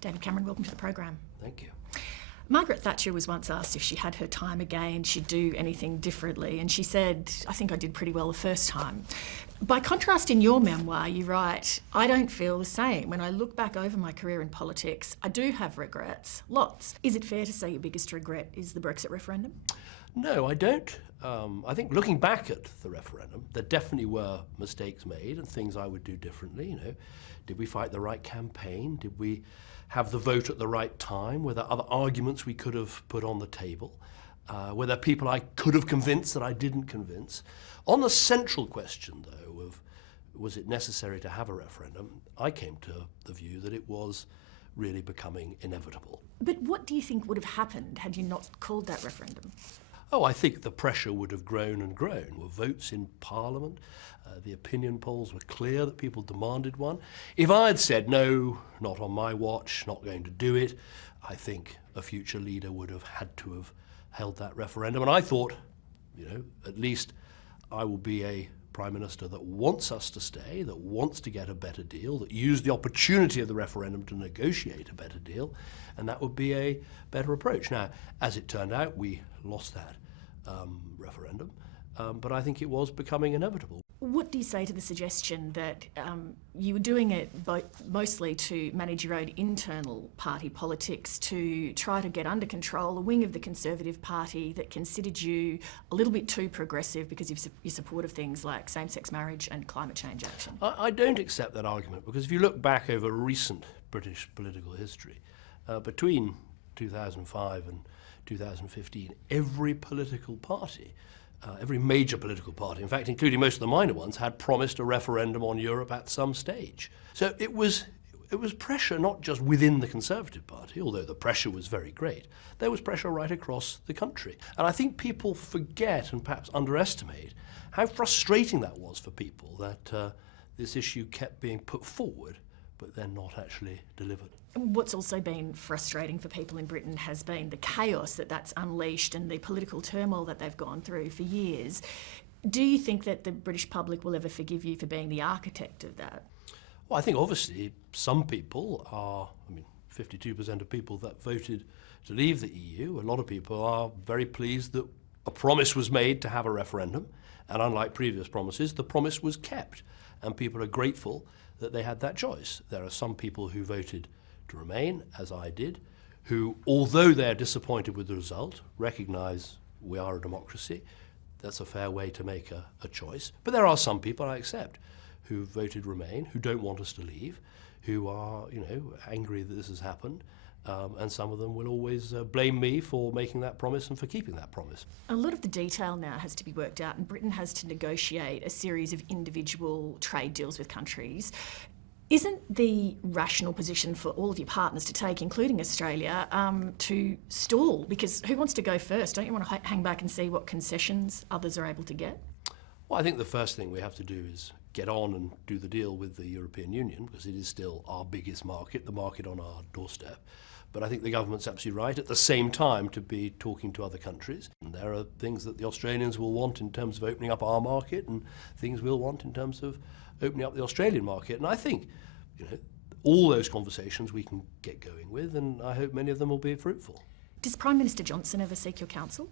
David Cameron, welcome to the program. Thank you. Margaret Thatcher was once asked if she had her time again, she'd do anything differently, and she said, I think I did pretty well the first time. By contrast, in your memoir, you write, I don't feel the same. When I look back over my career in politics, I do have regrets, lots. Is it fair to say your biggest regret is the Brexit referendum? No, I don't. I think looking back at the referendum, there definitely were mistakes made and things I would do differently. Did we fight the right campaign? Did we have the vote at the right time? Were there other arguments we could have put on the table? Were there people I could have convinced that I didn't convince? On the central question, though, of was it necessary to have a referendum, I came to the view that it was really becoming inevitable. But what do you think would have happened had you not called that referendum? Oh, I think the pressure would have grown and grown. There were votes in Parliament. The opinion polls were clear that people demanded one. If I had said, no, not on my watch, not going to do it, I think a future leader would have had to have held that referendum. And I thought, at least I will be a Prime Minister that wants us to stay, that wants to get a better deal, that used the opportunity of the referendum to negotiate a better deal, and that would be a better approach. Now, as it turned out, we lost that referendum, but I think it was becoming inevitable. What do you say to the suggestion that you were doing it mostly to manage your own internal party politics, to try to get under control a wing of the Conservative Party that considered you a little bit too progressive because of your support of things like same-sex marriage and climate change action? I don't accept that argument, because if you look back over recent British political history, between 2005 and 2015, every political party, every major political party, in fact including most of the minor ones, had promised a referendum on Europe at some stage. So it was pressure not just within the Conservative Party, although the pressure was very great. There was pressure right across the country. And I think people forget and perhaps underestimate how frustrating that was for people, that this issue kept being put forward but then not actually delivered. What's also been frustrating for people in Britain has been the chaos that's unleashed and the political turmoil that they've gone through for years. Do you think that the British public will ever forgive you for being the architect of that? Well, I think obviously some people are, 52% of people that voted to leave the EU, a lot of people are very pleased that a promise was made to have a referendum, and unlike previous promises, the promise was kept, and people are grateful that they had that choice. There are some people who voted to remain, as I did, who, although they're disappointed with the result, recognise we are a democracy. That's a fair way to make a choice. But there are some people, I accept, who voted remain, who don't want us to leave, who are, angry that this has happened, and some of them will always blame me for making that promise and for keeping that promise. A lot of the detail now has to be worked out, and Britain has to negotiate a series of individual trade deals with countries. Isn't the rational position for all of your partners to take, including Australia, to stall? Because who wants to go first? Don't you want to hang back and see what concessions others are able to get? Well, I think the first thing we have to do is get on and do the deal with the European Union, because it is still our biggest market, the market on our doorstep. But I think the government's absolutely right at the same time to be talking to other countries. And there are things that the Australians will want in terms of opening up our market, and things we'll want in terms of opening up the Australian market. And I think, all those conversations we can get going with, and I hope many of them will be fruitful. Does Prime Minister Johnson ever seek your counsel?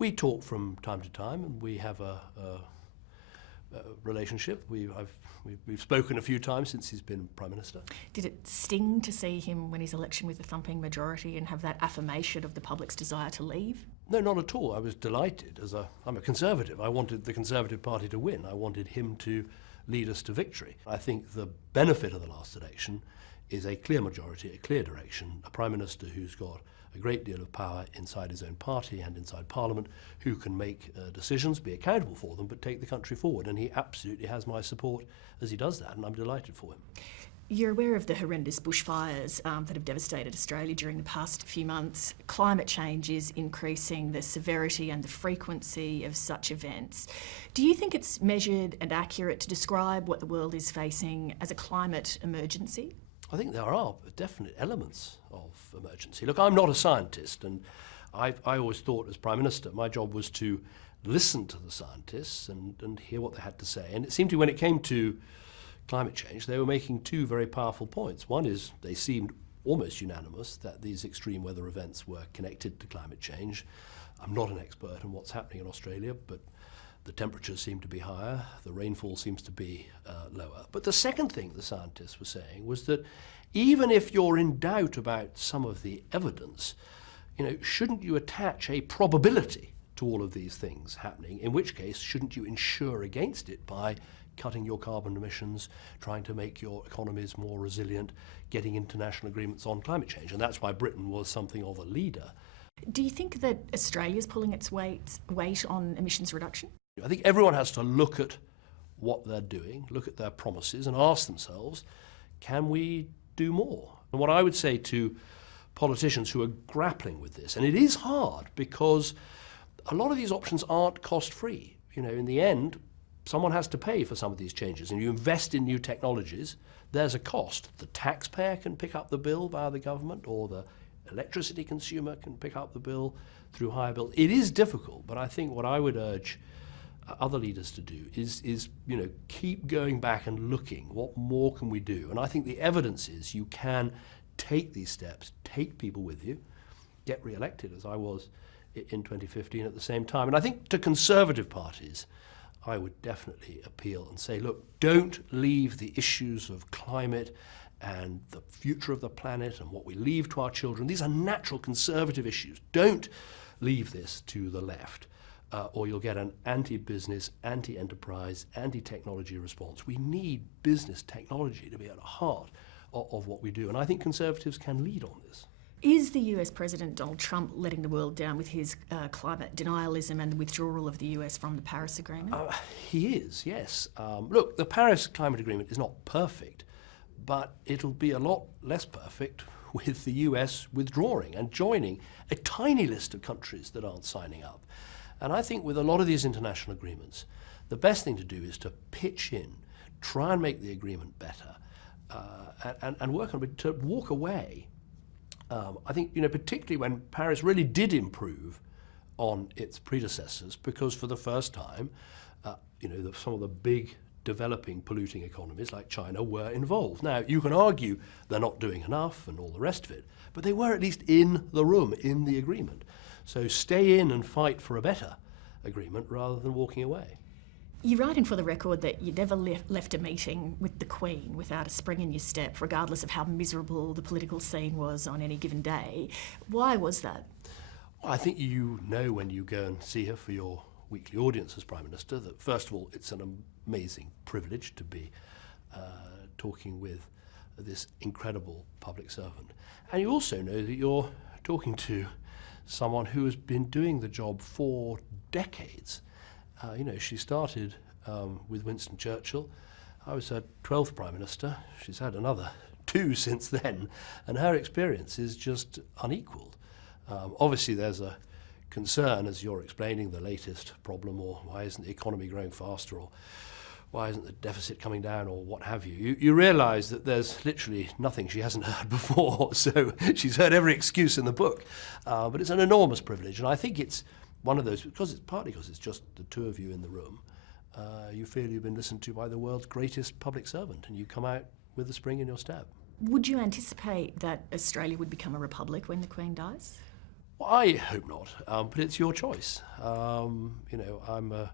We talk from time to time, and we have a relationship. We've spoken a few times since he's been Prime Minister. Did it sting to see him win his election with a thumping majority and have that affirmation of the public's desire to leave? No, not at all. I was delighted. I'm a Conservative. I wanted the Conservative Party to win. I wanted him to lead us to victory. I think the benefit of the last election is a clear majority, a clear direction, a Prime Minister who's got a great deal of power inside his own party and inside Parliament, who can make decisions, be accountable for them, but take the country forward. And he absolutely has my support as he does that, and I'm delighted for him. You're aware of the horrendous bushfires that have devastated Australia during the past few months. Climate change is increasing the severity and the frequency of such events. Do you think it's measured and accurate to describe what the world is facing as a climate emergency? I think there are definite elements of emergency. Look, I'm not a scientist, and I always thought as Prime Minister my job was to listen to the scientists and hear what they had to say. And it seemed to, when it came to climate change, they were making two very powerful points. One is they seemed almost unanimous that these extreme weather events were connected to climate change. I'm not an expert in what's happening in Australia, but the temperatures seem to be higher, the rainfall seems to be lower. But the second thing the scientists were saying was that even if you're in doubt about some of the evidence, shouldn't you attach a probability to all of these things happening, in which case shouldn't you insure against it by cutting your carbon emissions, trying to make your economies more resilient, getting international agreements on climate change. And that's why Britain was something of a leader. Do you think that Australia's pulling its weight on emissions reduction? I think everyone has to look at what they're doing, look at their promises and ask themselves, can we do more? And what I would say to politicians who are grappling with this, and it is hard because a lot of these options aren't cost-free. In the end, someone has to pay for some of these changes, and you invest in new technologies, there's a cost. The taxpayer can pick up the bill via the government, or the electricity consumer can pick up the bill through higher bills. It is difficult, but I think what I would urge other leaders to do is keep going back and looking, what more can we do? And I think the evidence is you can take these steps, take people with you, get re-elected, as I was in 2015 at the same time. And I think to Conservative parties, I would definitely appeal and say, look, don't leave the issues of climate and the future of the planet and what we leave to our children. These are natural Conservative issues. Don't leave this to the left, or you'll get an anti-business, anti-enterprise, anti-technology response. We need business technology to be at the heart of what we do. And I think Conservatives can lead on this. Is the US President Donald Trump letting the world down with his climate denialism and the withdrawal of the US from the Paris Agreement? He is, yes. Look, the Paris Climate Agreement is not perfect, but it'll be a lot less perfect with the US withdrawing and joining a tiny list of countries that aren't signing up. And I think with a lot of these international agreements, the best thing to do is to pitch in, try and make the agreement better, and work on it, to walk away. I think, particularly when Paris really did improve on its predecessors, because for the first time, some of the big developing polluting economies like China were involved. Now, you can argue they're not doing enough and all the rest of it, but they were at least in the room, in the agreement. So stay in and fight for a better agreement rather than walking away. You write in For the Record that you never left a meeting with the Queen without a spring in your step, regardless of how miserable the political scene was on any given day. Why was that? Well, I think you know when you go and see her for your weekly audience as Prime Minister that, first of all, it's an amazing privilege to be talking with this incredible public servant. And you also know that you're talking to someone who has been doing the job for decades. She started with Winston Churchill. I was her 12th Prime Minister. She's had another 2 since then, and her experience is just unequalled. Obviously, there's a concern, as you're explaining the latest problem, or why isn't the economy growing faster, or why isn't the deficit coming down, or what have you. You realise that there's literally nothing she hasn't heard before, so she's heard every excuse in the book. But it's an enormous privilege, and I think it's one of those, partly because it's just the two of you in the room, you feel you've been listened to by the world's greatest public servant, and you come out with a spring in your step. Would you anticipate that Australia would become a republic when the Queen dies? Well, I hope not, but it's your choice. I'm a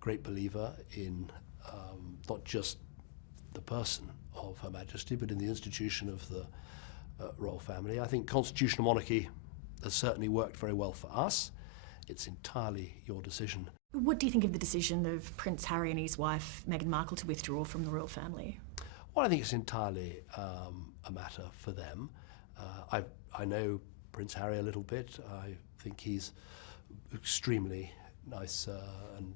great believer in not just the person of Her Majesty, but in the institution of the royal family. I think constitutional monarchy has certainly worked very well for us. It's entirely your decision. What do you think of the decision of Prince Harry and his wife, Meghan Markle, to withdraw from the royal family? Well, I think it's entirely a matter for them. I know Prince Harry a little bit. I think he's extremely nice and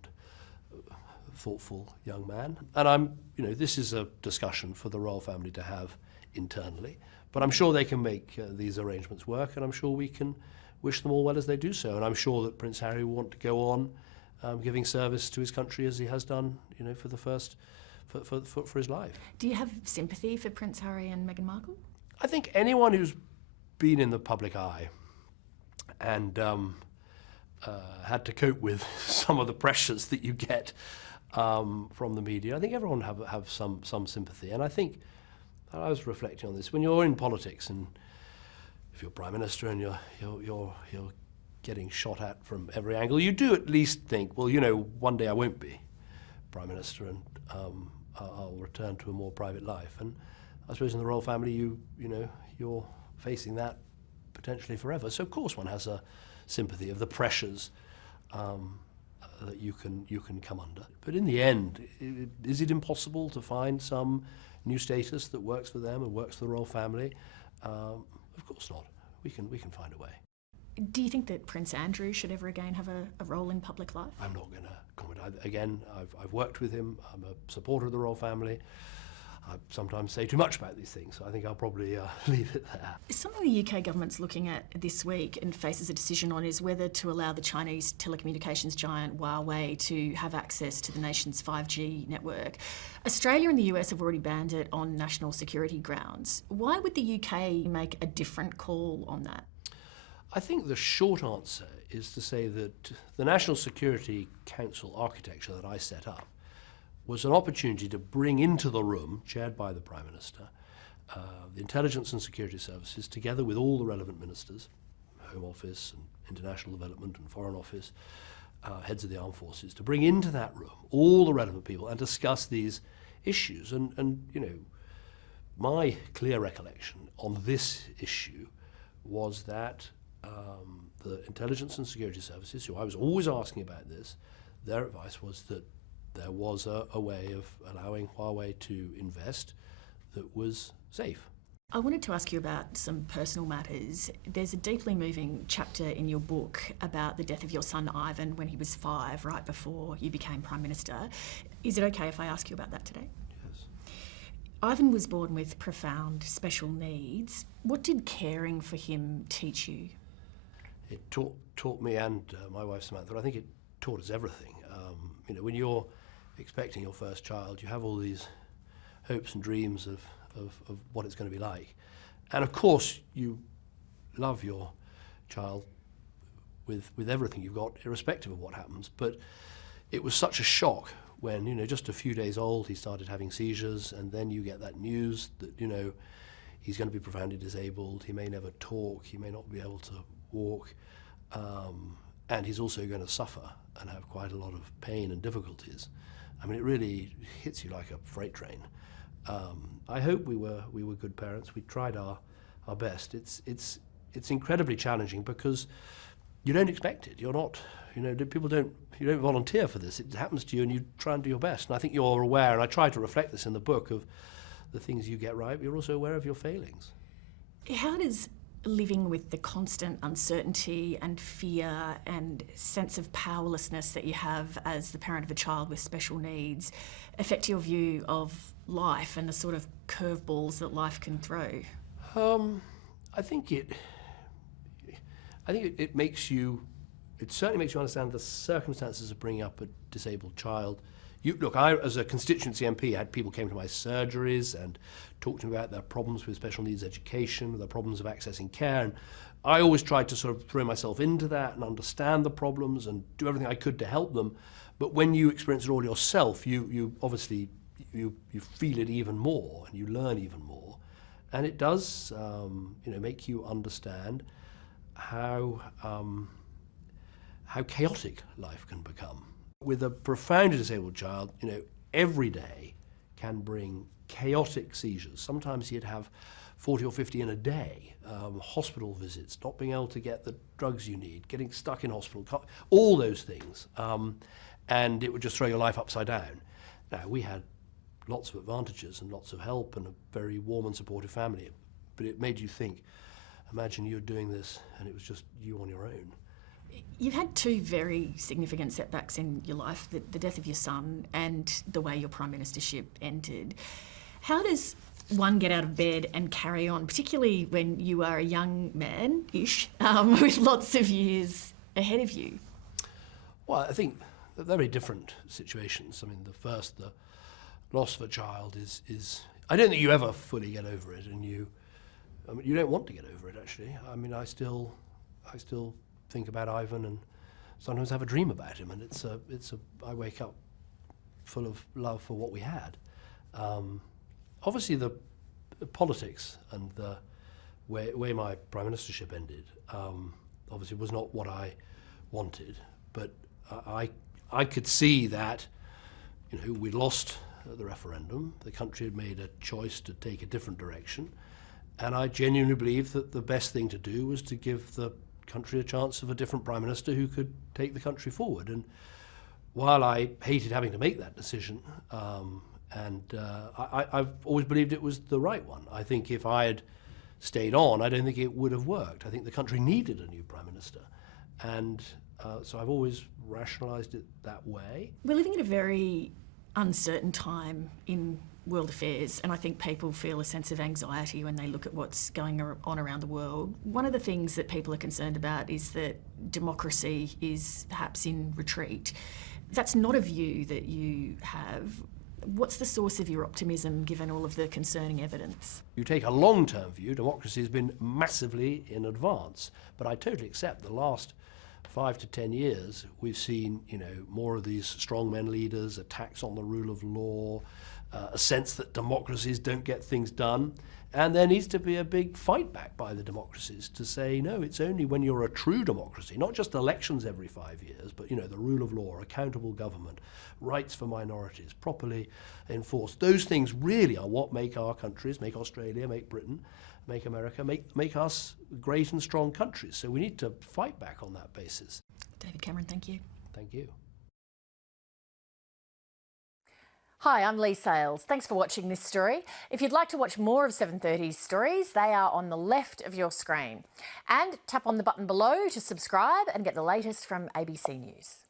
thoughtful young man. And this is a discussion for the royal family to have internally. But I'm sure they can make these arrangements work, and I'm sure we can wish them all well as they do so. And I'm sure that Prince Harry will want to go on giving service to his country as he has done, for the first, for his life. Do you have sympathy for Prince Harry and Meghan Markle? I think anyone who's been in the public eye and had to cope with some of the pressures that you get from the media, I think everyone have some sympathy. And I think, I was reflecting on this, when you're in politics and if you're Prime Minister and you're getting shot at from every angle, you do at least think, well, one day I won't be Prime Minister and I'll return to a more private life. And I suppose in the royal family, you're facing that potentially forever. So of course one has a sympathy of the pressures that you can come under. But in the end, is it impossible to find some new status that works for them and works for the royal family? Of course not. We can find a way. Do you think that Prince Andrew should ever again have a role in public life? I'm not going to comment. Again, I've worked with him. I'm a supporter of the royal family. I sometimes say too much about these things, so I think I'll probably leave it there. Something the UK government's looking at this week and faces a decision on is whether to allow the Chinese telecommunications giant Huawei to have access to the nation's 5G network. Australia and the US have already banned it on national security grounds. Why would the UK make a different call on that? I think the short answer is to say that the National Security Council architecture that I set up was an opportunity to bring into the room, chaired by the Prime Minister, the intelligence and security services, together with all the relevant ministers, Home Office and International Development and Foreign Office, heads of the armed forces, to bring into that room all the relevant people and discuss these issues. And my clear recollection on this issue was that the intelligence and security services, who I was always asking about this, their advice was that there was a way of allowing Huawei to invest that was safe. I wanted to ask you about some personal matters. There's a deeply moving chapter in your book about the death of your son Ivan when he was 5, right before you became Prime Minister. Is it okay if I ask you about that today? Yes. Ivan was born with profound special needs. What did caring for him teach you? It taught me and my wife Samantha, I think it taught us everything. When you're expecting your first child, you have all these hopes and dreams of what it's going to be like. And of course, you love your child with everything you've got, irrespective of what happens. But it was such a shock when, just a few days old, he started having seizures, and then you get that news that, he's going to be profoundly disabled, he may never talk, he may not be able to walk, and he's also going to suffer and have quite a lot of pain and difficulties. I mean, it really hits you like a freight train. I hope we were good parents. We tried our best. It's incredibly challenging because you don't expect it. You're not, people don't volunteer for this. It happens to you, and you try and do your best. And I think you're aware, and I try to reflect this in the book, of the things you get right, but you're also aware of your failings. How does living with the constant uncertainty and fear and sense of powerlessness that you have as the parent of a child with special needs affect your view of life and the sort of curveballs that life can throw? I think it makes you, it certainly makes you understand the circumstances of bringing up a disabled child. Look, I, as a constituency MP, had people came to my surgeries and talked to me about their problems with special needs education, their problems of accessing care, and I always tried to sort of throw myself into that and understand the problems and do everything I could to help them. But when you experience it all yourself, you obviously you feel it even more and you learn even more, and it does make you understand how chaotic life can become. With a profoundly disabled child, every day can bring chaotic seizures. Sometimes you'd have 40 or 50 in a day, hospital visits, not being able to get the drugs you need, getting stuck in hospital, all those things. And it would just throw your life upside down. Now, we had lots of advantages and lots of help and a very warm and supportive family, but it made you think, imagine you're doing this and it was just you on your own. You've had 2 very significant setbacks in your life, the death of your son and the way your prime ministership ended. How does one get out of bed and carry on, particularly when you are a young man-ish, with lots of years ahead of you? Well, I think they're very different situations. I mean, the loss of a child is I don't think you ever fully get over it, and you don't want to get over it, actually. I mean, I still think about Ivan and sometimes have a dream about him, and I wake up full of love for what we had. Obviously the politics and the way my prime ministership ended, obviously was not what I wanted. But I could see that, we lost the referendum. The country had made a choice to take a different direction, and I genuinely believe that the best thing to do was to give the country a chance of a different prime minister who could take the country forward. And while I hated having to make that decision, I've always believed it was the right one. I think if I had stayed on, I don't think it would have worked. I think the country needed a new prime minister, and so I've always rationalised it that way. We're living in a very uncertain time in world affairs, and I think people feel a sense of anxiety when they look at what's going on around the world. One of the things that people are concerned about is that democracy is perhaps in retreat. That's not a view that you have. What's the source of your optimism given all of the concerning evidence? You take a long-term view, democracy has been massively in advance, but I totally accept the last 5 to 10 years, we've seen, more of these strongmen leaders, attacks on the rule of law, a sense that democracies don't get things done. And there needs to be a big fight back by the democracies to say, no, it's only when you're a true democracy, not just elections every 5 years, but, the rule of law, accountable government, rights for minorities, properly enforced. Those things really are what make our countries, make Australia, make Britain, make America, make us great and strong countries. So we need to fight back on that basis. David Cameron, thank you. Thank you. Hi, I'm Lee Sales. Thanks for watching this story. If you'd like to watch more of 730's stories, they are on the left of your screen. And tap on the button below to subscribe and get the latest from ABC News.